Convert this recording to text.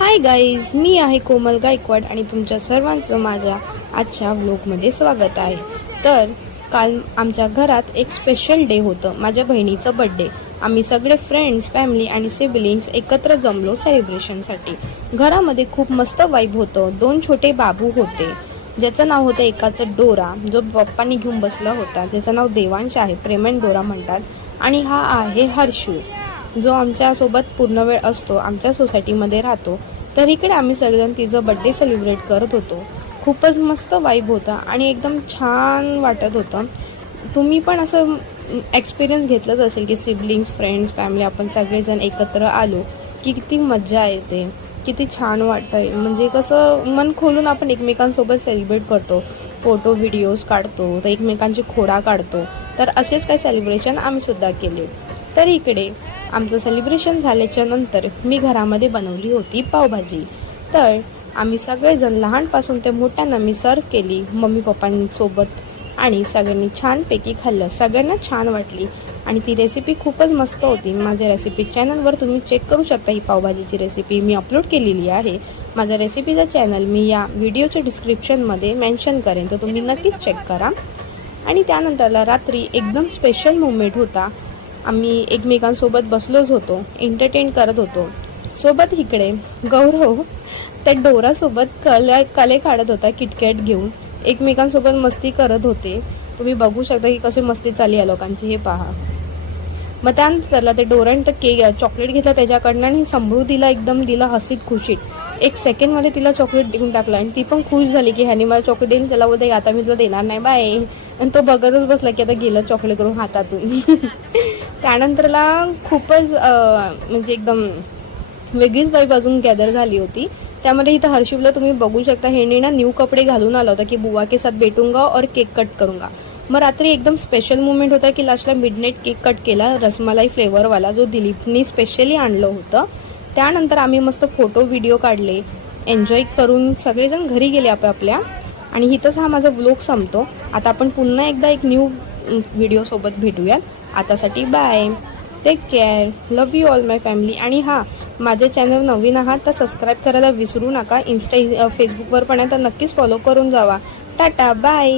Hi guys, मी आहे कोमल गायकवाड आणि तुमच्या सर्वांचं माझ्या आजच्या व्लॉगमध्ये स्वागत आहे। तर काल आमच्या घरात एक स्पेशल डे होतं, माझ्या बहिणीचं बर्थडे। आम्ही सगळे फ्रेंड्स, फॅमिली आणि सिबलिंग्स एकत्र जमलो सेलिब्रेशनसाठी। घरामध्ये खूप मस्त वाईब होतं। 2 छोटे बाबू होते, ज्याचं नाव होतं एकाचं डोरा, जो पप्पांनी घेऊन बसला होता, ज्याचं नाव देवांश आहे, प्रेमन डोरा म्हणतात। आणि हा आहे हर्षू, जो आमच्या सोबत पूर्ण वेळ असतो, आमच्या सोसायटीमध्ये राहतो। तर इकडे आम्ही सगळेजण तिचा बर्थडे सेलिब्रेट करत होतो। खूपच मस्त वाईब होता आणि एकदम छान वाटत होतं। तुम्ही पण असं एक्सपिरियन्स घेतलंच असेल की सिबलिंग्स, फ्रेंड्स, फॅमिली आपण सगळेजण एकत्र आलो की किती मजा येते, किती छान वाटतंय। म्हणजे कसं मन खोलून आपण एकमेकांसोबत सेलिब्रेट करतो, फोटो व्हिडिओज काढतो, तर एकमेकांची खोडा काढतो। तर असेच काही सेलिब्रेशन आम्ही सुद्धा केले। तर इकडे आमचं सेलिब्रेशन झाल्याच्या नंतर मी घरामध्ये बनवली होती पावभाजी। तर आम्ही सगळेजण लहानपासून ते मोठ्यांना मी सर्व केली मम्मी पप्पांसोबत आणि सगळ्यांनी छानपैकी खाल्लं। सगळ्यांना छान वाटली आणि ती रेसिपी खूपच मस्त होती। माझ्या रेसिपी चॅनलवर तुम्ही चेक करू शकता, ही पावभाजीची रेसिपी मी अपलोड केलेली आहे। माझा रेसिपीचा चॅनल मी या व्हिडिओच्या डिस्क्रिप्शनमध्ये मेन्शन करेन, तर तुम्ही नक्कीच चेक करा। आणि त्यानंतरला रात्री एकदम स्पेशल मोमेंट होता। आम्ही एकमेकांसोबत बसलोच होतो, एंटरटेन करत होतो। सोबत इकडे गौरव त्या डोरासोबत कले काढत होता, किटकॅट घेऊन एकमेकांसोबत मस्ती करत होते। तुम्ही बघू शकता की कशी मस्ती चालली आहे लोकांची, हे पहा। मग त्यानंतरला ते डोराने चॉकलेट घेतला त्याच्याकडनं आणि समृद्ध दिला, एकदम दिला हसीत खुशीत। 1 सेकंडमध्ये तिला चॉकलेट देऊन टाकला आणि ती पण खुश झाली की ह्याने मला चॉकलेट देईन, चला बोलते आता मी तुला देणार नाही, बाय। आणि तो बघतच बसला की आता गेलं चॉकलेट करून हातातून। त्यानंतरला खूपच म्हणजे एकदम वेगळीच वाईब अजून गॅदर झाली होती। त्यामध्ये इथं हर्षूला तुम्ही बघू शकता, ह्याने ना न्यू कपडे घालून आला होता की बुवा के साथ बैठूंगा और केक कट करूंगा। मग रात्री एकदम स्पेशल मुवमेंट होता की लास्टला मिडनाईट केक कट केला, रसमलाई फ्लेवरवाला, जो दिलीपनी स्पेशली आणलं होतं। त्यानंतर आम्ही मस्त फोटो व्हिडिओ काढले, एन्जॉय करून सगळेजण घरी गेले आपापल्या। आणि इथंच हा माझा व्लॉग संपतो। आता आपण पुन्हा एकदा एक न्यू व्हिडिओसोबत भेटूयात। आतासाठी bye, take care, love you all my family. आणि हां, माझे चॅनल नवीन आहात तर सबस्क्राईब करायला विसरू नका। फेसबुकवर पण आहे तर नक्कीच फॉलो करून जावा। टाटा, बाय।